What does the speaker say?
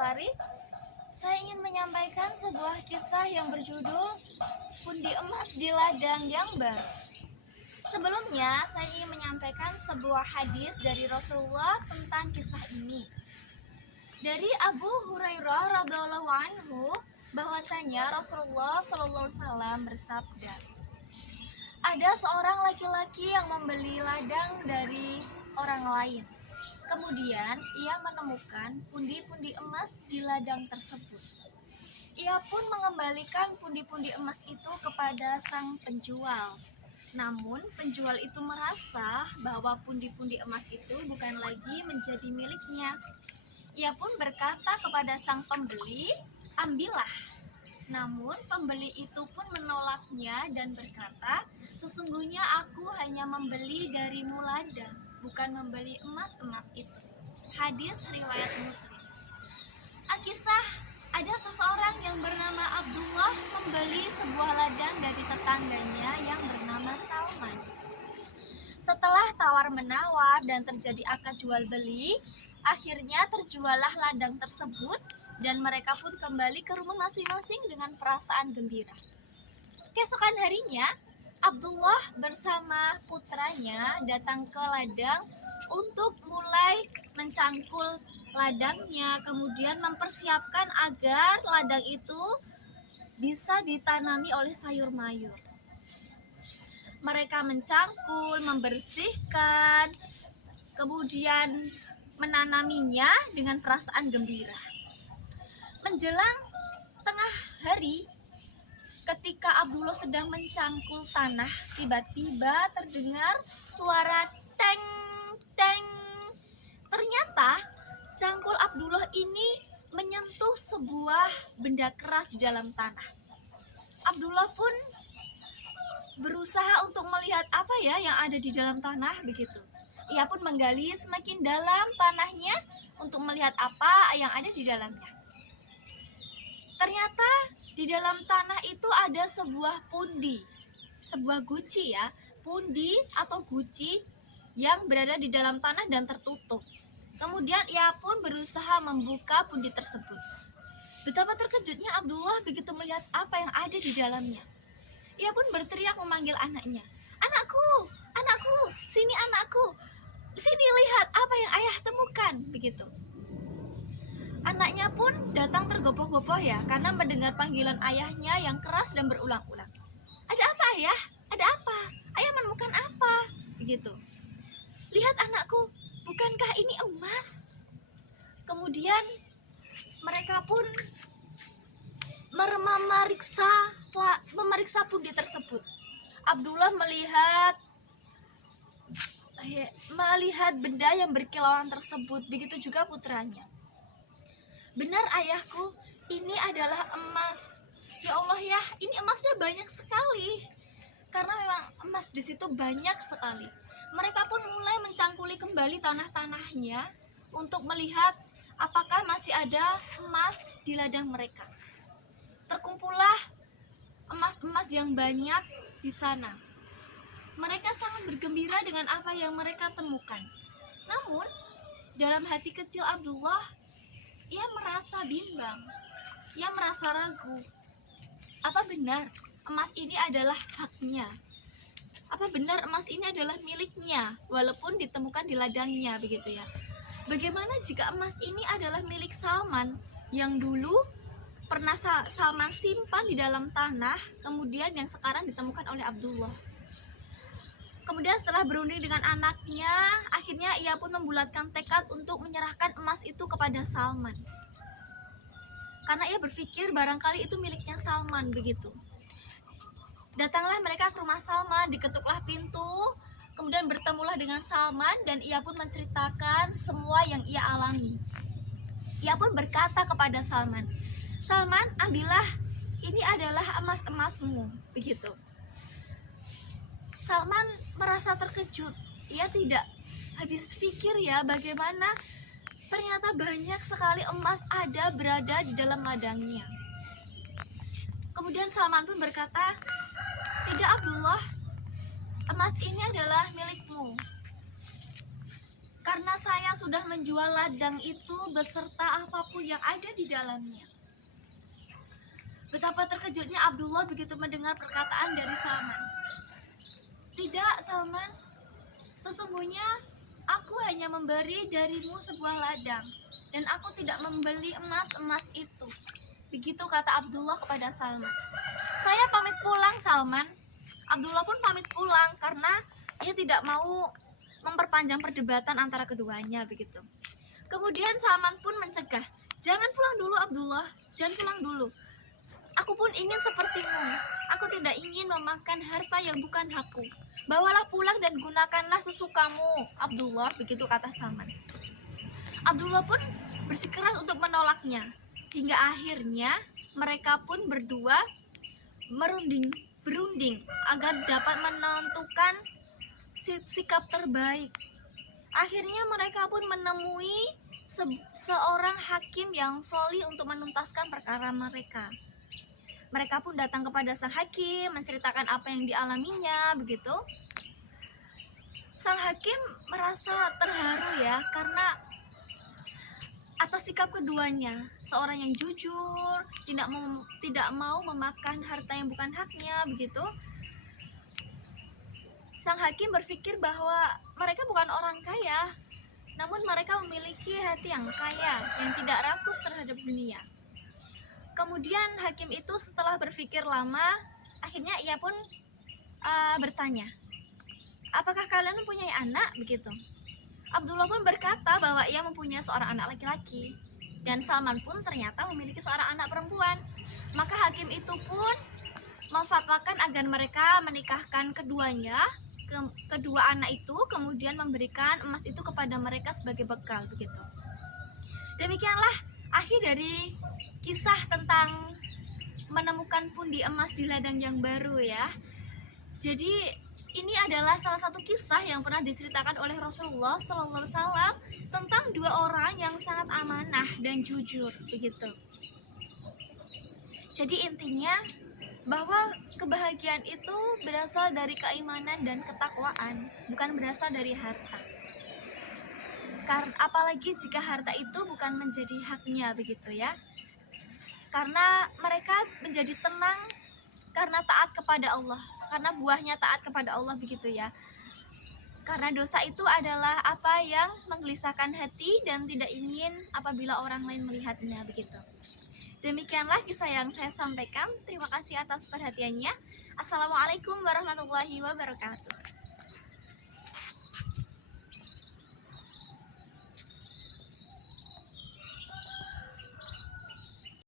Lestari. Saya ingin menyampaikan sebuah kisah yang berjudul Pundi Emas di Ladang yang Baru. Sebelumnya, saya ingin menyampaikan sebuah hadis dari Rasulullah tentang kisah ini. Dari Abu Hurairah radhiyallahu anhu, bahwasanya Rasulullah SAW bersabda, ada seorang laki-laki yang membeli ladang dari orang lain. Kemudian ia menemukan pundi-pundi emas di ladang tersebut. Ia pun mengembalikan pundi-pundi emas itu kepada sang penjual. Namun penjual itu merasa bahwa pundi-pundi emas itu bukan lagi menjadi miliknya. Ia pun berkata kepada sang pembeli, "Ambillah." Namun pembeli itu pun menolaknya dan berkata, "Sesungguhnya aku hanya membeli darimu ladang, bukan membeli emas-emas itu." Hadis riwayat Muslim. Alkisah, ada seseorang yang bernama Abdullah membeli sebuah ladang dari tetangganya yang bernama Salman. Setelah tawar-menawar dan terjadi akad jual beli, akhirnya terjuallah ladang tersebut dan mereka pun kembali ke rumah masing-masing dengan perasaan gembira. Keesokan harinya, Abdullah bersama putranya datang ke ladang untuk mulai mencangkul ladangnya, kemudian mempersiapkan agar ladang itu bisa ditanami oleh sayur mayur. Mereka mencangkul, membersihkan, kemudian menanaminya dengan perasaan gembira. Menjelang tengah hari, ketika Abdullah sedang mencangkul tanah, tiba-tiba terdengar suara teng teng. Ternyata cangkul Abdullah ini menyentuh sebuah benda keras di dalam tanah. Abdullah pun berusaha untuk melihat apa ya yang ada di dalam tanah begitu. Ia pun menggali semakin dalam tanahnya untuk melihat apa yang ada di dalamnya. Ternyata di dalam tanah itu ada sebuah pundi, sebuah guci ya, pundi atau guci yang berada di dalam tanah dan tertutup. Kemudian ia pun berusaha membuka pundi tersebut. Betapa terkejutnya Abdullah begitu melihat apa yang ada di dalamnya. Ia pun berteriak memanggil anaknya, "Anakku, anakku, sini anakku, sini lihat apa yang ayah temukan," begitu. Anaknya pun datang tergopoh-gopoh ya, karena mendengar panggilan ayahnya yang keras dan berulang-ulang. "Ada apa ayah? Ada apa? Ayah menemukan apa?" Begitu. "Lihat anakku, bukankah ini emas?" Kemudian mereka pun memeriksa pundi tersebut. Abdullah melihat benda yang berkilauan tersebut, begitu juga putranya. "Benar ayahku, ini adalah emas. Ya Allah ya, ini emasnya banyak sekali." Karena memang emas di situ banyak sekali. Mereka pun mulai mencangkuli kembali tanah-tanahnya untuk melihat apakah masih ada emas di ladang mereka. Terkumpullah emas-emas yang banyak di sana. Mereka sangat bergembira dengan apa yang mereka temukan. Namun, dalam hati kecil Abdullah, ia merasa bimbang. Ia merasa ragu. Apa benar emas ini adalah haknya? Apa benar emas ini adalah miliknya walaupun ditemukan di ladangnya begitu ya? Bagaimana jika emas ini adalah milik Salman yang dulu pernah Salman simpan di dalam tanah, kemudian yang sekarang ditemukan oleh Abdullah? Kemudian setelah berunding dengan anaknya, akhirnya ia pun membulatkan tekad untuk menyerahkan emas itu kepada Salman. Karena ia berpikir barangkali itu miliknya Salman begitu. Datanglah mereka ke rumah Salman, diketuklah pintu, kemudian bertemulah dengan Salman dan ia pun menceritakan semua yang ia alami. Ia pun berkata kepada Salman, "Salman, ambillah, ini adalah emas-emasmu," begitu. Salman merasa terkejut. Ia tidak habis pikir ya bagaimana ternyata banyak sekali emas berada di dalam ladangnya. Kemudian Salman pun berkata, "Tidak Abdullah, emas ini adalah milikmu." karena saya sudah menjual ladang itu beserta apapun yang ada di dalamnya. Betapa terkejutnya Abdullah begitu mendengar perkataan dari Salman. Tidak, Salman, sesungguhnya aku hanya memberi darimu sebuah ladang dan aku tidak membeli emas-emas itu. Begitu kata Abdullah kepada Salman. Saya pamit pulang, Salman. Abdullah pun pamit pulang karena ia tidak mau memperpanjang perdebatan antara keduanya begitu. Kemudian Salman pun mencegah, "Jangan pulang dulu Abdullah, jangan pulang dulu. Aku pun ingin sepertimu. Aku tidak ingin memakan harta yang bukan hakku. Bawalah pulang dan gunakanlah sesukamu, Abdullah," begitu kata Salman. Abdullah pun bersikeras untuk menolaknya. Hingga akhirnya mereka pun berdua berunding agar dapat menentukan sikap terbaik. Akhirnya mereka pun menemui seorang hakim yang solih untuk menuntaskan perkara mereka. Mereka pun datang kepada sang hakim menceritakan apa yang dialaminya begitu. Sang hakim merasa terharu ya karena atas sikap keduanya, seorang yang jujur, tidak mau memakan harta yang bukan haknya begitu. Sang hakim berpikir bahwa mereka bukan orang kaya, namun mereka memiliki hati yang kaya, yang tidak rakus terhadap dunia. Kemudian hakim itu setelah berpikir lama, akhirnya ia pun bertanya, "Apakah kalian mempunyai anak?" begitu. Abdullah pun berkata bahwa ia mempunyai seorang anak laki-laki dan Salman pun ternyata memiliki seorang anak perempuan. Maka hakim itu pun memfatwakan agar mereka menikahkan keduanya, kedua anak itu, kemudian memberikan emas itu kepada mereka sebagai bekal begitu. Demikianlah akhir dari kisah tentang menemukan pundi emas di ladang yang baru ya. Jadi ini adalah salah satu kisah yang pernah diceritakan oleh Rasulullah SAW tentang dua orang yang sangat amanah dan jujur begitu. Jadi intinya bahwa kebahagiaan itu berasal dari keimanan dan ketakwaan, bukan berasal dari harta. Karena apalagi jika harta itu bukan menjadi haknya begitu ya. Karena mereka menjadi tenang karena taat kepada Allah, karena buahnya taat kepada Allah begitu ya. Karena dosa itu adalah apa yang menggelisahkan hati dan tidak ingin apabila orang lain melihatnya begitu. Demikianlah kisah yang saya sampaikan. Terima kasih atas perhatiannya. Assalamualaikum warahmatullahi wabarakatuh.